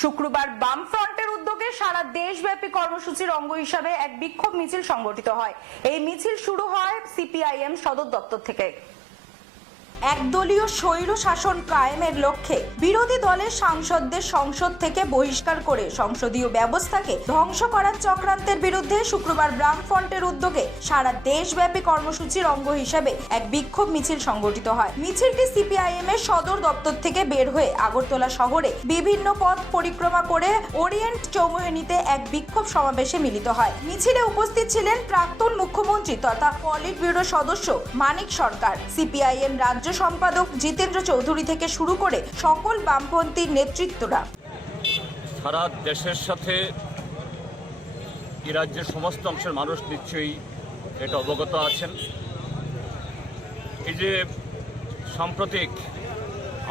শুক্রবার বামফ্রন্টের উদ্যোগে সারা দেশব্যাপী কর্মসূচির অঙ্গ হিসাবে এক বিক্ষোভ মিছিল সংগঠিত হয়। এই মিছিল শুরু হয় সিপিআইএম সদর দপ্তর থেকে। একদলীয় স্বৈর শাসন কায়েমের লক্ষ্যে বিরোধী দলের সাংসদদের সংসদ থেকে বহিষ্কার করে সংসদীয় ব্যবস্থাকে ধ্বংস করার চক্রান্তের বিরুদ্ধে শুক্রবার বামফ্রন্টের উদ্যোগে সারা দেশব্যাপী কর্মসূচির অঙ্গ হিসেবে এক বিক্ষোভ মিছিল সংগঠিত হয়। মিছিলটি সিপিআইএম এর সদর দপ্তর থেকে বের হয়ে আগরতলা শহরে বিভিন্ন পথ পরিক্রমা করে ওরিয়েন্ট চৌমুহনীতে এক বিক্ষোভ সমাবেশে মিলিত হয়। মিছিলে উপস্থিত ছিলেন প্রাক্তন মুখ্যমন্ত্রী তথা পলিট ব্যুরো সদস্য মানিক সরকার, সিপিআইএম রাজ্য সম্পাদক জিতেন্দ্র চৌধুরী থেকে শুরু করে সকল বামপন্থী নেতৃত্বরা। সারা দেশের সাথে এই রাজ্যের সমস্ত অংশের মানুষ নিশ্চয়ই এটা অবগত আছেন। এই যে সাম্প্রতিক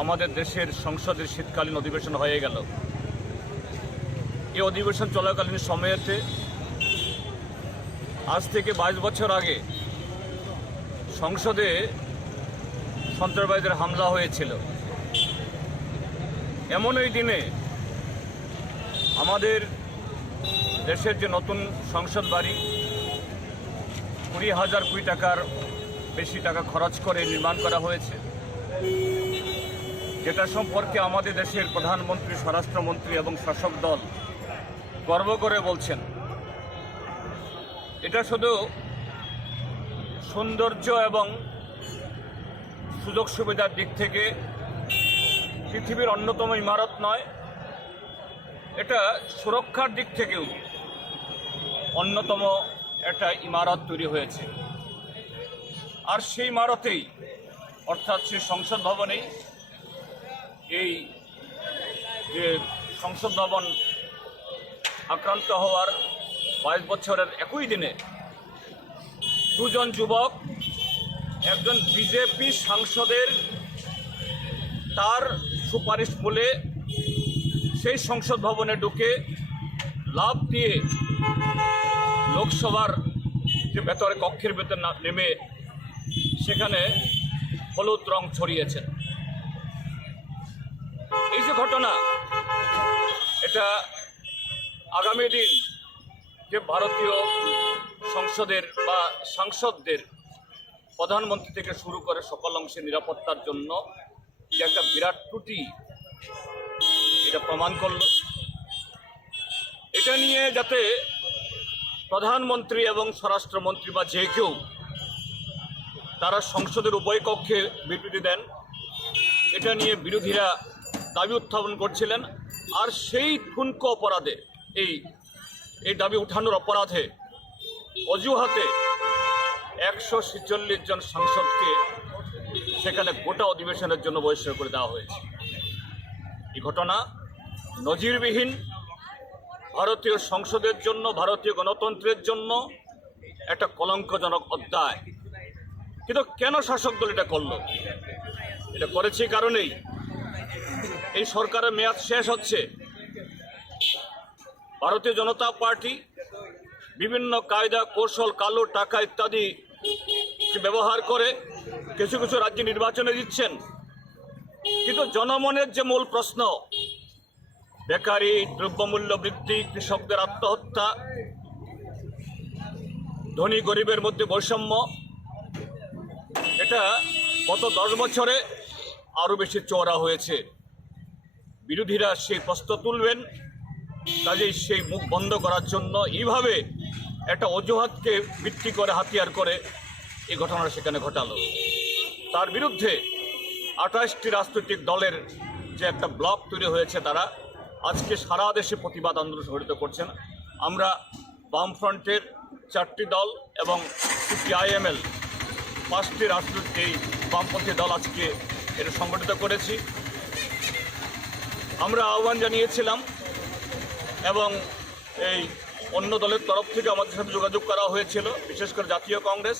আমাদের দেশের সংসদের শীতকালীন অধিবেশন হয়ে গেল, এই অধিবেশন চলাকালীন সময়েতে আজ থেকে 22 বছর আগে সংসদে সন্ত্রাসবাদীদের হামলা হয়েছিল। এমন এই দিনে আমাদের দেশের যে নতুন সংসদ বাড়ি 20,000 কোটি টাকার বেশি টাকা খরচ করে নির্মাণ করা হয়েছে, যেটা সম্পর্কে আমাদের দেশের প্রধানমন্ত্রী, স্বরাষ্ট্রমন্ত্রী এবং শাসক দল গর্ব করে বলছেন এটা শুধু সৌন্দর্য এবং সুযোগ সুবিধার দিক থেকে পৃথিবীর অন্যতম ইমারত নয়, এটা সুরক্ষার দিক থেকেও অন্যতম একটা ইমারত তৈরি হয়েছে। আর সেই ইমারতেই অর্থাৎ সেই সংসদ ভবনেই এই যে সংসদ ভবন আক্রান্ত হওয়ার 22 বছরের একই দিনে দুজন যুবক, একজন বিজেপি সাংসদের তার সুপারিশ বলে সেই সংসদ ভবনে ঢুকে লাফ দিয়ে লোকসভার যে ভেতরে কক্ষের ভেতর নেমে সেখানে হলুদ রং ছড়িয়েছেন। এই যে ঘটনা, এটা আগামী দিন যে ভারতীয় সংসদের বা সাংসদদের প্রধানমন্ত্রী থেকে শুরু করে সকল অংশের নিরাপত্তার জন্য যে একটা বিরাট ত্রুটি এটা প্রমাণ করল। এটা নিয়ে যাতে প্রধানমন্ত্রী এবং স্বরাষ্ট্রমন্ত্রী বা যে কেউ তারা সংসদের উভয় কক্ষে বিবৃতি দেন, এটা নিয়ে বিরোধীরা দাবি উত্থাপন করছিলেন। আর সেই ঠুনকো অপরাধে এই দাবি উঠানোর অপরাধে অজুহাতে 146 জন সাংসদকে সেখানে গোটা অধিবেশনের জন্য বহিষ্কার করে দেওয়া হয়েছে। এই ঘটনা নজিরবিহীন, ভারতীয় সংসদের জন্য, ভারতীয় গণতন্ত্রের জন্য একটা কলঙ্কজনক অধ্যায়। কিন্তু কেন শাসক দল এটা করল? এটা করেছে কারণেই এই সরকারের মেয়াদ শেষ হচ্ছে। ভারতীয় জনতা পার্টি বিভিন্ন কায়দা কৌশল, কালো টাকা ইত্যাদি ব্যবহার করে কিছু কিছু রাজ্যে নির্বাচনে দিচ্ছেন। কিন্তু জনমনের যে মূল প্রশ্ন, বেকারি, দ্রব্যমূল্য বৃদ্ধি, কৃষকদের আত্মহত্যা, ধনী গরিবের মধ্যে বৈষম্য, এটা গত 10 বছরে আরও বেশি চওড়া হয়েছে। বিরোধীরা সেই প্রশ্ন তুলবেন, কাজেই সেই মুখ বন্ধ করার জন্য এইভাবে একটা অজুহাতকে ভিত্তি করে, হাতিয়ার করে এই ঘটনাটা সেখানে ঘটালো। তার বিরুদ্ধে 28টি রাজনৈতিক দলের যে একটা ব্লক তৈরি হয়েছে, তারা আজকে সারা দেশে প্রতিবাদ আন্দোলন সংগঠিত করছেন। আমরা বামফ্রন্টের 4টি দল এবং সিপিআইএমএল 5টি রাজনৈতিক এই বামপন্থী দল আজকে এটা সংগঠিত করেছি। আমরা আহ্বান জানিয়েছিলাম এবং এই অন্য দলের তরফ থেকে আমাদের সাথে যোগাযোগ করা হয়েছিল, বিশেষ করে জাতীয় কংগ্রেস।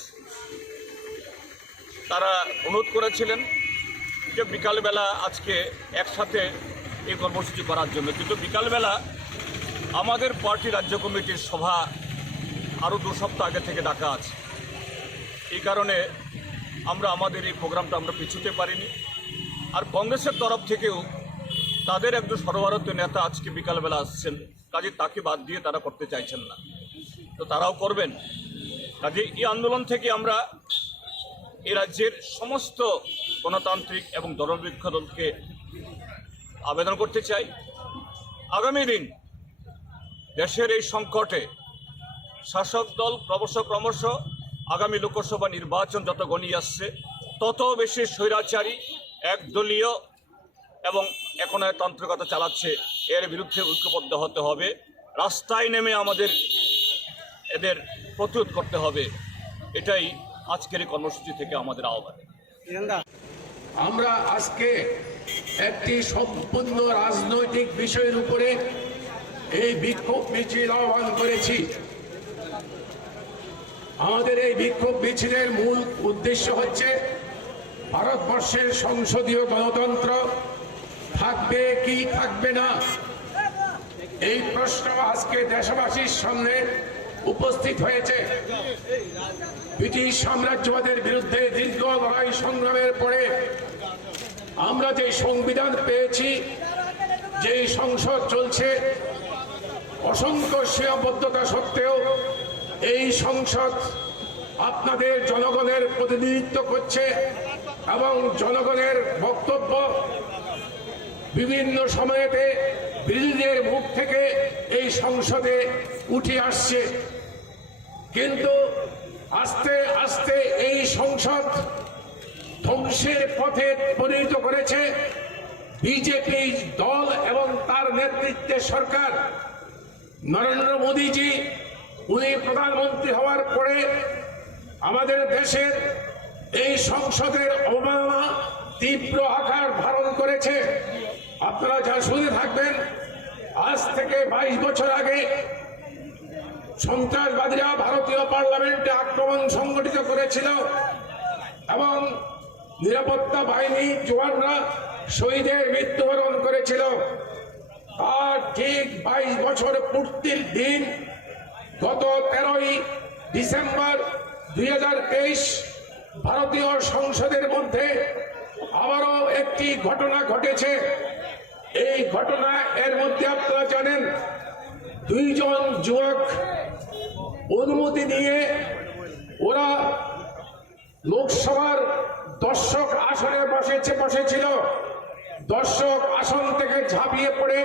তারা অনুরোধ করেছিলেন যে বিকালবেলা আজকে একসাথে এই কর্মসূচি করার জন্য, কিন্তু বিকালবেলা আমাদের পার্টি রাজ্য কমিটির সভা আরও 2 সপ্তাহ আগে থেকে ডাকা আছে। এই কারণে আমাদের এই প্রোগ্রামটা আমরা পিছুতে পারিনি। আর কংগ্রেসের তরফ থেকেও তাদের একজন সর্বভারতীয় নেতা আজকে বিকালবেলা আসছেন, কাজে তাকে বাদ দিয়ে তারা করতে চাইছেন না, তো তারাও করবেন। কাজে এই আন্দোলন থেকে আমরা এই রাজ্যের সমস্ত গণতান্ত্রিক এবং ধর্মনিরপেক্ষ দলকে আবেদন করতে চাই, আগামী দিন দেশের এই সংকটে শাসক দল ক্রমশ আগামী লোকসভা নির্বাচন যত ঘনিয়ে আসছে তত বেশি স্বৈরাচারী একদলীয় এবং একনায়কতান্ত্রিকতা চালাচ্ছে, এর বিরুদ্ধে ঐক্যবদ্ধ হতে হবে, রাস্তায় নেমে আমাদের এদের প্রতিরোধ করতে হবে। এটাই আজকের এই কর্মসূচি থেকে আমাদের আহ্বান। আমরা আজকে একটি সম্পূর্ণ রাজনৈতিক বিষয়ের উপরে এই বিক্ষোভ মিছিল আহ্বান করেছি। আমাদের এই বিক্ষোভ মিছিলের মূল উদ্দেশ্য হচ্ছে ভারতবর্ষের সংসদীয় গণতন্ত্র থাকবে কি থাকবে না, এই প্রশ্ন আজকে দেশবাসীর সামনে উপস্থিত হয়েছে। ব্রিটিশ সাম্রাজ্যবাদের বিরুদ্ধে দীর্ঘ লড়াই সংগ্রামের পরে আমরা যে সংবিধান পেয়েছি, যেই সংসদ চলছে, অসংখ্য সীমাবদ্ধতা সত্ত্বেও এই সংসদ আপনাদের জনগণের প্রতিনিধিত্ব করছে এবং জনগণের বক্তব্য বিভিন্ন সময়েতে বিরোধীদের মুখ থেকে এই সংসদে উঠে আসছে। কিন্তু আস্তে আস্তে এই সংসদ ধ্বংসের পথে পরিণত করেছে বিজেপি দল এবং তার নেতৃত্বে সরকার। নরেন্দ্র মোদীজি উনি প্রধানমন্ত্রী হওয়ার পরে আমাদের দেশের এই সংসদের অবমাননা তীব্র আকার ধারণ করেছে। আপনারা যা শুনে থাকবেন, আজ থেকে 22 বছর আগে সন্ত্রাসবাদীরা ভারতীয় পার্লামেন্টে আক্রমণ সংগঠিত করেছিল এবং নিরাপত্তা বাহিনী জওয়ানরা শহীদের মৃত্যুবরণ করেছিল। তার ঠিক 22 বছর পূর্তির দিন গত 13ই ডিসেম্বর 2023 ভারতীয় সংসদের মধ্যে আবারও একটি ঘটনা ঘটেছে। এই ঘটনা এর মধ্যে আপনারা জানেন, 2 জন যুবক অনুমতি নিয়ে ওরা লোকসভার দর্শক আসনে বসেছিল। দর্শক আসন থেকে ঝাঁপিয়ে পড়ে